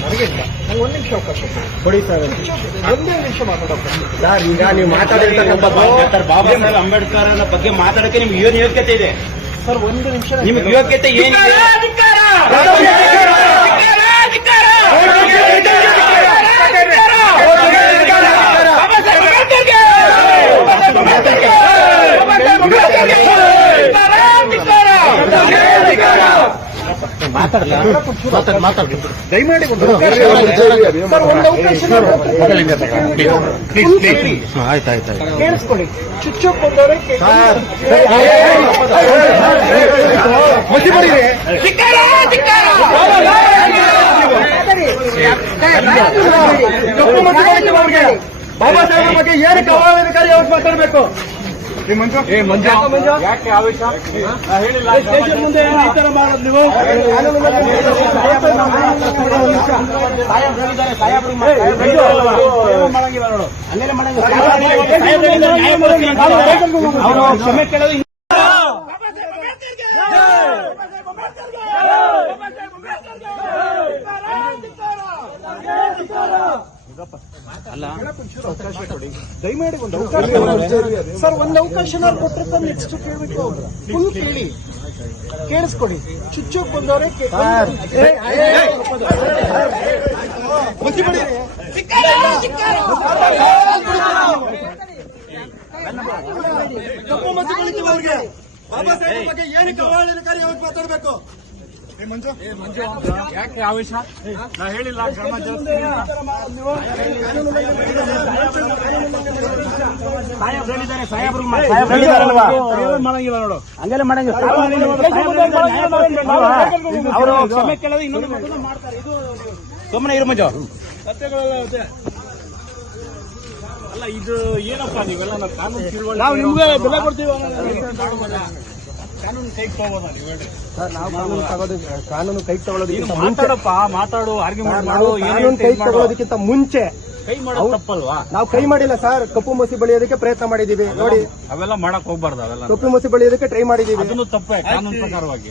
ನನಗಿಲ್ಲ ನಂಗೆ ಒಂದು ನಿಮಿಷ ಅವಕಾಶ ಕೊಡಿ. ಕೊಡಿ ಸರ್. ಒಂದೇ ನಿಮಿಷ ಮಾತಾಡೋಕೆ ಸರ್ ಈಗ ನೀವು ಮಾತಾಡಿರ್ತಕ್ಕಂಥದ್ದು ಡಾಕ್ಟರ್ ಬಾಬಾ ಸಾಹೇಬ್ ಅಂಬೇಡ್ಕರ್ ಅವರ ಬಗ್ಗೆ ಮಾತಾಡಕ್ಕೆ ನಿಮ್ಗೆ ಏನು ಯೋಗ್ಯತೆ ಇದೆ? ಸರ್ ಒಂದು ನಿಮಿಷ ನಿಮ್ಗೆ ಯೋಗ್ಯತೆ ಏನಿದೆ? ದಯಮಾಡಿ ಒಂದು. ಕೇಳಿಸ್ಕೊಳ್ಳಿ ಚುಚ್ಚೋಕ್ ಬಂದವರೇ ಬಾಬಾ ಸಾಹೇಬ್ರ ಬಗ್ಗೆ ಏನು ಅಧಿಕಾರಿ ಅವ್ರು ಮಾತಾಡಬೇಕು ಯಾಕೆ ಆವೇಶ? ಹೇಳಿಲ್ಲ. ಸ್ಟೇಷನ್ ಮುಂದೆ ಈ ತರ ಮಾಡೋದು ನೀವು? ಅವರು ಕ್ಷಮೆ ಕೇಳೋದು ದಯಮಾಡಿ ಒಂದು ಅವಕಾಶ ಸರ್ ಒಂದು ಅವಕಾಶ ನಾವು ಕೊಟ್ಟರೆ ನೆಕ್ಸ್ಟ್ ಕೇಳಬೇಕು ಫುಲ್ ಕೇಳಿ. ಕೇಳಿಸ್ಕೊಡಿ. ಚುಚ್ಚೋಕ್ ಬಂದವರೇ. ತಪ್ಪು ಬಾಬಾ ಸಾಹೇಬ್ ಬಗ್ಗೆ ಏನು ಮಾತಾಡಬೇಕು? ಯಾಕೆ ಆವೇಶ ನಾ ಹೇಳಿಲ್ಲ ಕ್ರಮ ಸಾಹೇಬ್ರು ಹೇಳಿದ್ದಾರೆ ಸಾಹೇಬ್ರು ಹೇಳಿದಾರಲ್ವಾ ಮಾಡಂಗಿಲ್ಲ ನೋಡು ಹಂಗೆಲ್ಲ ಮಾಡಂಗಿಲ್ಲ ಅವರು ಕ್ಷಮೆ ಕೇಳೋದು ಇನ್ನೊಂದು ಮಗುನ ಮಾಡ್ತಾರೆ ಇದು ಸುಮ್ಮನೆ ಇರು ಮಂಜು ಅಲ್ಲ ಇದು ಏನಪ್ಪ ನೀವೆಲ್ಲ? ನಾವು ಕಾನೂನು ನಾವು ನಿಮ್ಗೆ ಬೆಲೆ ಕೊಡ್ತೀವಿ ಕಾನೂನು ಕೈ ತಗೋಬೋದಾ ನೀವು ಹೇಳ್ರಿ? ಸರ್ ನಾವು ಕಾನೂನು ತಗೋದು ಕಾನೂನು ಕೈ ತಗೊಳ್ಳೋದಕ್ಕಿಂತ ಮುಂಚೆ ಮಾತಾಡಪ್ಪ ಮಾತಾಡು ಆರ್ಗ್ಯುಮೆಂಟ್ ಮಾಡು ನಾವು ಕಾನೂನು ತಗೊಳ್ಳೋದಕ್ಕಿಂತ ಮುಂಚೆ ಕೈ ಮಾಡೋದು ತಪ್ಪಲ್ವಾ? ನಾವು ಕೈ ಮಾಡಿಲ್ಲ ಸರ್ ಕಪ್ಪು ಮಸಿ ಬಳಿಯೋದಕ್ಕೆ ಪ್ರಯತ್ನ ಮಾಡಿದೀವಿ ನೋಡಿ ಅವೆಲ್ಲ ಮಾಡಕ್ ಹೋಗ್ಬಾರ್ದು ಅವೆಲ್ಲ. ಕಪ್ಪು ಮಸಿ ಬಳಿಯೋದಕ್ಕೆ ಟ್ರೈ ಮಾಡಿದೀವಿ ಅದನ್ನು ತಪ್ಪೇ ಕಾನೂನು ಪ್ರಕಾರವಾಗಿ.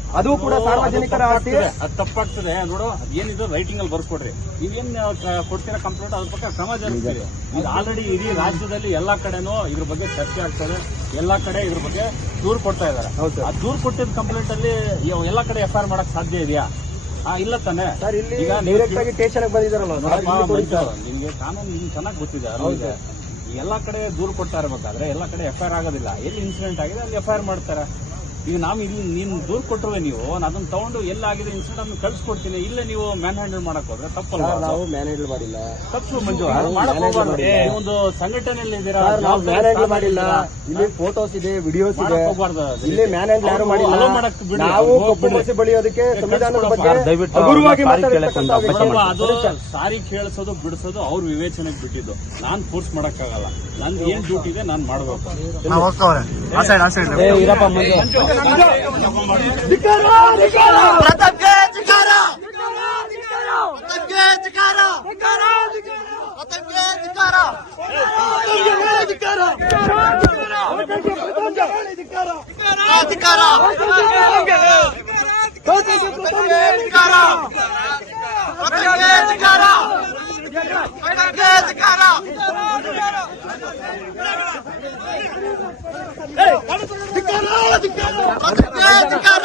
ಅದು ಕೂಡ ಸಾರ್ವಜನಿಕರ ಆಸ್ತಿ ಅದು ತಪ್ಪಾಗ್ತದೆ. ನೋಡು ಏನಿದೆ ರೈಟಿಂಗ್ ಅಲ್ಲಿ ಬರ್ಕೊಡ್ರಿ ನೀವೇನ್ ಕೊಡ್ತೀರ ಕಂಪ್ಲೇಂಟ್ ಅದ್ರ ಪಕ್ಕ ಕ್ರಮ ಜರುಗಿಸ್ತೀರಿ ಇದು ಆಲ್ರೆಡಿ ಇಡೀ ರಾಜ್ಯದಲ್ಲಿ ಎಲ್ಲಾ ಕಡೆನೂ ಇದ್ರ ಬಗ್ಗೆ ಚರ್ಚೆ ಆಗ್ತದೆ. ಎಲ್ಲಾ ಕಡೆ ಇದ್ರ ಬಗ್ಗೆ ದೂರು ಕೊಡ್ತಾ ಇದಾರೆ ಆ ದೂರು ಕೊಟ್ಟಿದ್ದ ಕಂಪ್ಲೇಂಟ್ ಅಲ್ಲಿ ಎಲ್ಲಾ ಕಡೆ ಎಫ್ ಮಾಡಕ್ ಸಾಧ್ಯ ಇದೆಯಾ? ಆ ಇಲ್ಲ ತಾನೆ. ಸರ್ ಇಲ್ಲಿ ಈಗ ಡೈರೆಕ್ಟ್ ಆಗಿ ಸ್ಟೇಷನ್ ಬಂದಿದಾರಲ್ಲ ನಿಮ್ಗೆ ಕಾನೂನು ನಿಮ್ಗೆ ಚೆನ್ನಾಗಿ ಗೊತ್ತಿದೆ ಎಲ್ಲಾ ಕಡೆ ದೂರು ಕೊಡ್ತಾ ಇರ್ಬೇಕಾದ್ರೆ ಎಲ್ಲಾ ಕಡೆ ಎಫ್ ಆಗೋದಿಲ್ಲ. ಎಲ್ಲಿ ಇನ್ಸಿಡೆಂಟ್ ಆಗಿದೆ ಅಲ್ಲಿ ಎಫ್ ಮಾಡ್ತಾರೆ. ಈಗ ನಾವು ಇಲ್ಲಿ ನೀನು ದೂರು ಕೊಟ್ಟರುವೆ ನೀವು ಅದನ್ನ ತಗೊಂಡು ಎಲ್ಲಾಗಿದೆ ಇನ್ಸಿಡೆಂಟ್ ಅನ್ನು ಕಳ್ಸಿಕೊಡ್ತೀನಿ ಇಲ್ಲ ನೀವು ಮ್ಯಾನ್ ಹ್ಯಾಂಡಲ್ ಮಾಡಕ್ ಹೋದ್ರೆ ತಪ್ಪಲ್ಲ ನಾವು ನಾವು ಮ್ಯಾನೇಜ್ ಮಾಡಿಲ್ಲ ತಪ್ಪು ಮಂಜು ಒಂದು ಸಂಘಟನೆಯಲ್ಲಿ ಇದ್ದೀರಾ ನಾವು ಮ್ಯಾನೇಜ್ ಸ್ಥಾನ ಮಾಡಿಲ್ಲ ಇಲ್ಲಿ ಫೋಟೋಸ್ ಇದೆ ವಿಡಿಯೋಸ್ ಇದೆ ಇಲ್ಲಿ ಹೋಗ್ಬಾರ್ದು ಅದು. ಇಲ್ಲಿ ಮ್ಯಾನೇಜ್ ಯಾರು ಅವ್ರು ಮಾಡಿಲ್ಲ. ನಾವು. ಕಪ್ಪು ಬಳಿಯೋದಕ್ಕೆ ಸಂವಿಧಾನದ ಬಗ್ಗೆ ದಯವಿಟ್ಟು ಅದು ಸಾರಿ ಕೇಳಿಸೋದು ಬಿಡಿಸೋದು ಅವ್ರ ವಿವೇಚನೆಗೆ ಬಿಟ್ಟಿದ್ದು ನಾನ್ ಫೋರ್ಸ್ ಮಾಡಕ್ಕಾಗಲ್ಲ ನನ್ ಏನ್ ಡ್ಯೂಟಿ ಇದೆ ನಾನ್ ಮಾಡ್ಬೇಕು ಪ್ರತಾಪ್ಗೆ ಧಿಕ್ಕಾರ ಪ್ರತಾಪ್ಗೆ ಧಿಕ್ಕಾರ ಪ್ರತಾಪ್ಗೆ ಧಿಕ್ಕಾರ ಧಿಕ್ಕಾರ ಪ್ರತಾಪ್ಗೆ ಧಿಕ್ಕಾರ